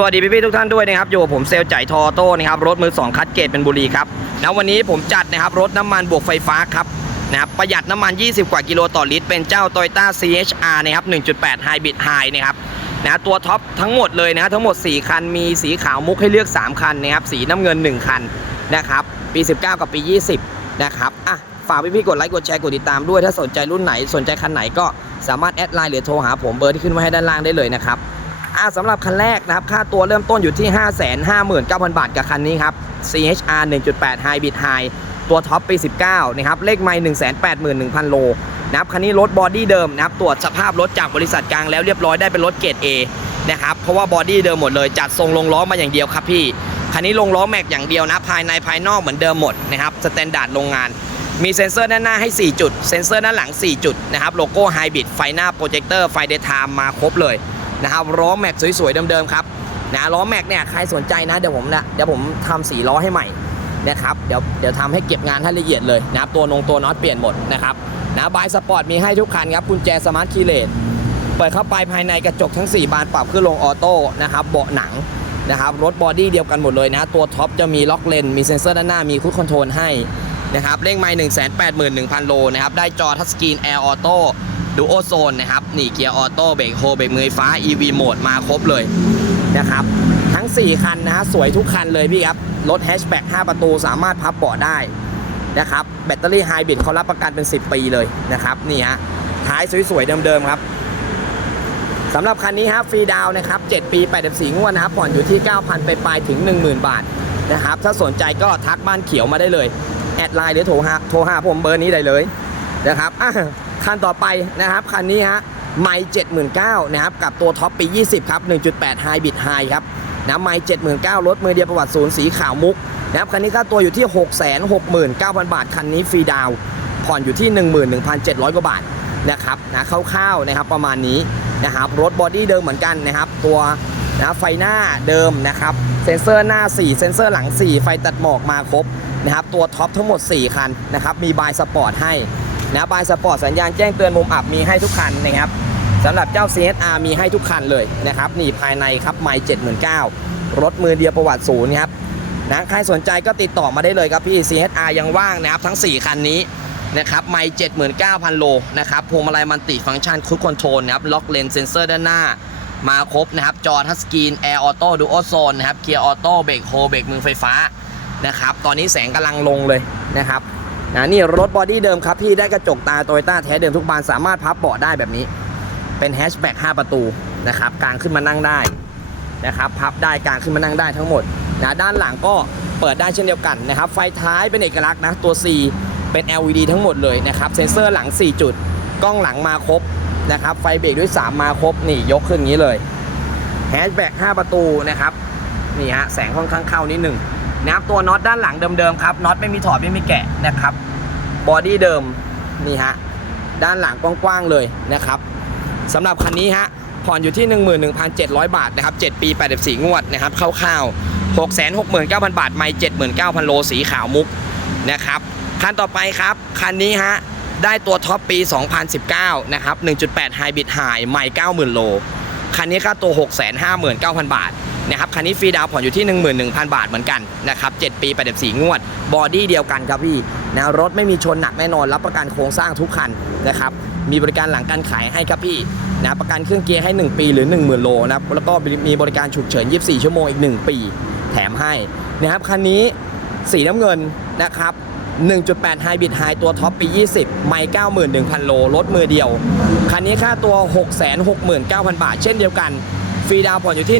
สวัสดีพี่ๆทุกท่านด้วยนะครับอยู่กับผมเซลจ่ายทอโต้นะครับรถมือ2คัดเกตเป็นบุรีครับแล้ววันนี้ผมจัดนะครับรถน้ำมันบวกไฟฟ้าครับนะครับประหยัดน้ำมัน 20 กว่ากิโลต่อลิตร เป็นเจ้า Toyota CHR นะครับ 1.8 Hybrid High นะครับนะตัวท็อปทั้งหมดเลยนะทั้งหมด 4 คันมีสีขาวมุกให้เลือก 3 คันนะครับสีน้ำเงิน 1 คันนะครับปี 19 กับปี 20 นะครับอะฝากพี่ๆกดไลค์กดแชร์กดติดตามด้วยถ้าสนใจรุ่นไหนสนใจคันไหนก็สามารถแอดไลน์หรือโทรหาผมเบอร์ที่ขึ้นไว้ให้ด้านล่างได้เลยนะครับ อ่าสำหรับคันแรกนะครับ ค่าตัวเริ่มต้นอยู่ที่ 559,000 บาทกับคันนี้ครับ CHR 1.8 Hybrid High ตัวท็อปปี 19 นะครับ เลขไมล์181,000 โลนะครับคันนี้รถบอดี้เดิมนะครับ ตรวจสภาพรถจากบริษัทกลางแล้วเรียบร้อยได้เป็นรถเกรด A นะครับ เพราะว่าบอดี้เดิมหมดเลย จัดทรงลงล้อมาอย่างเดียวครับพี่ คันนี้ลงล้อแม็กอย่างเดียวนะ ภายในภายนอกเหมือนเดิมหมดนะครับ สแตนดาร์ดโรงงาน มีเซ็นเซอร์ด้านหน้าให้ 4 จุด เซ็นเซอร์ด้านหลัง 4 จุดนะครับ โลโก้ไฮบริด ไฟหน้าโปรเจคเตอร์ ไฟเดย์ไทม์มาครบเลย นะครับล้อแม็กสวยๆเดิมๆครับนะล้อแม็กเนี่ยใครสนใจนะเดี๋ยวผมนะเดี๋ยวผมทำสีล้อให้ใหม่นะครับเดี๋ยวเดี๋ยวทำให้เก็บงานให้ละเอียดเลยนะครับตัวนงตัวน็อตเปลี่ยนหมดนะครับนะบายสปอร์ตมีให้ทุกคันครับกุญแจสมาร์ทคีเลสเปิดเข้าไปภายในกระจกทั้ง 4 บานปรับขึ้นลงออโต้นะครับเบาะหนังนะครับรถบอดี้เดียวกันหมดเลยนะ ตัวท็อปจะมีล็อกเลน มีเซ็นเซอร์ด้านหน้ามีคูดคอนโทรลให้นะครับเลขไมล์1 8 1 0 0 0 โลนะครับได้จอทัชสกรีนแอร์ออโต้ ดูโอโซนนะครับนี่เกียร์ออโต้เบรกโฮเบรกมือฟ้า EV โหมดมาครบเลยนะครับ ทั้ง 4 คันนะฮะสวยทุกคันเลยพี่ครับ รถแฮชแบ็ก5ประตูสามารถพับเบาะได้นะครับ แบตเตอรี่ไฮบริดเขารับประกันเป็น 10 ปีเลยนะครับ นี่ฮะท้ายสวยๆ เดิมๆครับสำหรับคันนี้ฮะฟรีดาวนะครับ 7 ปี 84 งวดนะครับ ผ่อนอยู่ที่ 9,000 ไปปลายถึง 10,000 บาทนะครับ ถ้าสนใจก็ทักบ้านเขียวมาได้เลย แอดไลน์หรือโทรหาโทรหาผมเบอร์นี้ได้เลยนะครับ คันต่อไปนะครับ คันนี้ฮะไม่เจ็ดหมื่นเก้านะครับ กับตัวท็อปปี 20 ครับ 1.8 Hybrid High ครับนะไม่เจ็ดหมื่นเก้ารถมือเดียวประวัติศูนย์สีขาวมุกนะครับคันนี้ค่าตัวอยู่ที่ 6 6 9 0 0 0 บาท คันนี้ฟรีดาวผ่อนอยู่ที่ 11,700 กว่าบาทนะครับนะคร่าวๆนะครับประมาณนี้นะครับรถบอดี้เดิมเหมือนกันนะครับ ตัวนะไฟหน้าเดิมนะครับ เซ็นเซอร์หน้า 4 เซ็นเซอร์หลัง 4 ไฟตัดหมอกมาครบนะครับ ตัวท็อปทั้งหมด 4 คันนะครับ มีบายสปอร์ตให้ นะบายสปอร์ตสัญญาณแจ้งเตือนมุมอับมีให้ทุกคันนะครับสำหรับเจ้า CSR มีให้ทุกคันเลยนะครับนี่ภายในครับไม่เจ็ดหมื่นเก้ารถมือเดียวประวัติศูนย์ครับนะใครสนใจก็ติดต่อมาได้เลยครับพี่ CSR ยังว่างนะครับทั้ง 4 คันนี้นะครับไม่เจ็ดหมื่นเก้าพันโลนะครับพวงมาลัยมันติฟังก์ชันคุ c คอนโทรลนะครับล็อกเลนเซนเซอร์ด้านหน้ามาครบนะครับ จอทัชสกรีนแอร์ออโต้ดูโอโซนนะครับเกียร์ออโต้เบรกโฮเบรกมือไฟฟ้านะครับตอนนี้แสงกำลังลงเลยนะครับ นะนี่รถบอดี้เดิมครับพี่ได้กระจกตาโตโยต้าแท้เดิมทุกบานสามารถพับเบาะได้แบบนี้ เป็นแฮชแบ็ก5ประตูนะครับกางขึ้นมานั่งได้นะครับพับได้กางขึ้นมานั่งได้ทั้งหมดนะด้านหลังก็เปิดได้เช่นเดียวกันนะครับไฟท้ายเป็นเอกลักษณ์นะตัว C เป็น LED ทั้งหมดเลยนะครับเซ็นเซอร์หลัง 4 จุด กล้องหลังมาครบนะครับไฟเบรกด้วย 3 มาครบนี่ยกขึ้นอย่างนี้เลยแฮชแบ็ก5ประตูนะครับนี่ฮะแสงค่อนข้างเข้านิดหนึ่ง นะครับตัวน็อตด้านหลังเดิมๆครับน็อตไม่มีถอดไม่มีแกะนะครับบอดี้เดิมนี่ฮะด้านหลังกว้างๆเลยนะครับสำหรับคันนี้ฮะผ่อนอยู่ที่ 11,700 บาทนะครับ7ปี 84 งวดนะครับคร่าวๆ669,000 บาท ไม่ 79,000 โลสีขาวมุกนะครับคันต่อไปครับ คันนี้ฮะได้ตัวท็อปปี 2019 นะครับ 1.8 Hybrid High ไม่ 90,000 โล คันนี้ค่าตัว 659,000 บาท นะครับคันนี้ฟรีดาวน์ผ่อนอยู่ที่ 11,000 บาทเหมือนกันนะครับ7ปี84งวด บอดี้เดียวกันครับพี่นะรถไม่มีชนหนักแน่นอน รับประกันโครงสร้างทุกคันนะครับมีบริการหลังการขายให้ครับพี่นะประกันเครื่องเกียร์ให้ 1 ปีหรือ 10,000 โลนะครับแล้วก็มีบริการฉุกเฉิน 24 ชั่วโมงอีก 1 ปี แถมให้นะครับคันนี้สีน้ำเงินนะครับ1.8 Hybrid High ตัวท็อปปี 20 ไม่ 91,000 โล รถมือเดียว คันนี้ค่าตัว 669,000 บาท เช่นเดียวกัน ฟรีดาวผ่อนอยู่ที่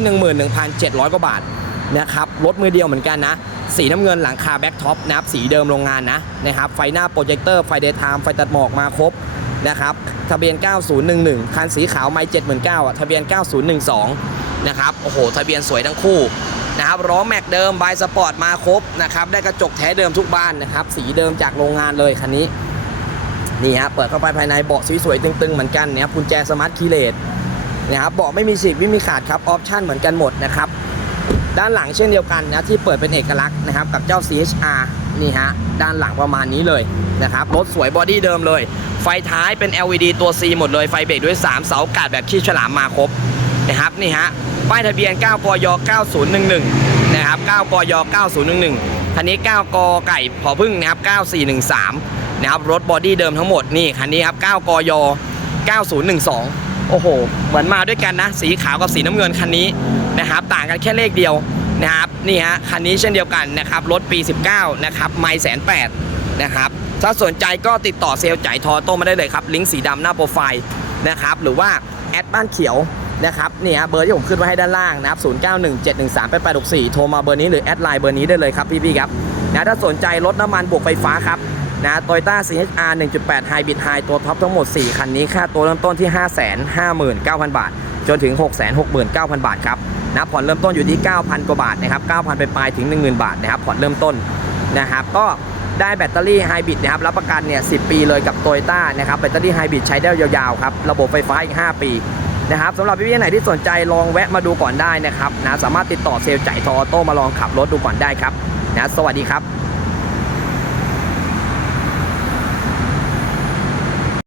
11,700 กว่าบาทนะครับรถมือเดียวเหมือนกันนะ สีน้ำเงินหลังคาแบ็กท็อปนะครับสีเดิมโรงงานนะนะครับไฟหน้าโปรเจคเตอร์ไฟเดย์ไทม์ไฟตัดหมอกมาครบนะครับทะเบียน 9011 คันสีขาวไม่79อะทะเบียน 9012 นะครับโอ้โห ทะเบียนสวยทั้งคู่นะครับล้อแม็กเดิมบายสปอร์ตมาครบนะครับได้กระจกแท้เดิมทุกบ้านนะครับสีเดิมจากโรงงานเลยคันนี้นี่ฮะเปิดเข้าไปภายในเบาะสวยๆตึงๆเหมือนกันเนี่ยครับกุญแจสมาร์ทคีย์เลส นะครับเบาะไม่มีฉีกไม่มีขาดครับออปชั่นเหมือนกันหมดนะครับด้านหลังเช่นเดียวกันนะที่เปิดเป็นเอกลักษณ์นะครับกับเจ้า CHR นี่ฮะด้านหลังประมาณนี้เลยนะครับรถสวยบอดี้เดิมเลย ไฟท้ายเป็น LED ตัว C หมดเลยไฟเบรกด้วย 3 เสากาดแบบขี้ฉลามมาครบนะครับนี่ฮะป้ายทะเบียน 9 กย 9011 นะครับ 9 กย 9011 คันนี้ 9 กไก่พอพึ่งนะครับ 9413 นะครับรถบอดี้เดิมทั้งหมดนี่คันนี้ครับ 9 กย 9012 โอ้โห เหมือนมาด้วยกันนะ สีขาวกับสีน้ำเงินคันนี้นะครับ ต่างกันแค่เลขเดียวนะครับนี่ฮะคันนี้เช่นเดียวกันนะครับรถปี 19 นะครับไม่แสนแปดนะครับถ้าสนใจก็ติดต่อเซลล์จ่ายทอโต้มาได้เลยครับ ลิงก์สีดำหน้าโปรไฟล์นะครับ หรือว่าแอดบ้านเขียวนะครับนี่ฮะเบอร์ที่ผมขึ้นไว้ให้ด้านล่างนะครับ0917138864โทรมาเบอร์นี้หรือแอดไลน์เบอร์นี้ได้เลยครับพี่ๆครับนะถ้าสนใจรถน้ำมันบวกไฟฟ้าครับ นะโตโยต้า CHR 1.8 Hybrid High ตัวท็อปทั้งหมด 4 คันนี้ ค่าตัวเริ่มต้นที่ 559,000 บาท จนถึง 669,000 บาทครับนะผ่อนเริ่มต้นอยู่ที่ 9,000 กว่าบาทนะครับ 9,000 ไปปลายถึง 10,000 บาทนะครับผ่อนเริ่มต้นนะครับก็ได้แบตเตอรี่ไฮบริดนะครับรับประกันเนี่ย 10 ปีเลยกับโตโยต้านะครับแบตเตอรี่ไฮบริดใช้ได้ยาวๆครับระบบไฟฟ้าอีก 5 ปีนะครับสำหรับพี่ๆไหนที่สนใจลองแวะมาดูก่อนได้นะครับนะสามารถติดต่อเซลล์จ่ายทออโต้มาลองขับรถดูก่อนได้ครับนะสวัสดีครับ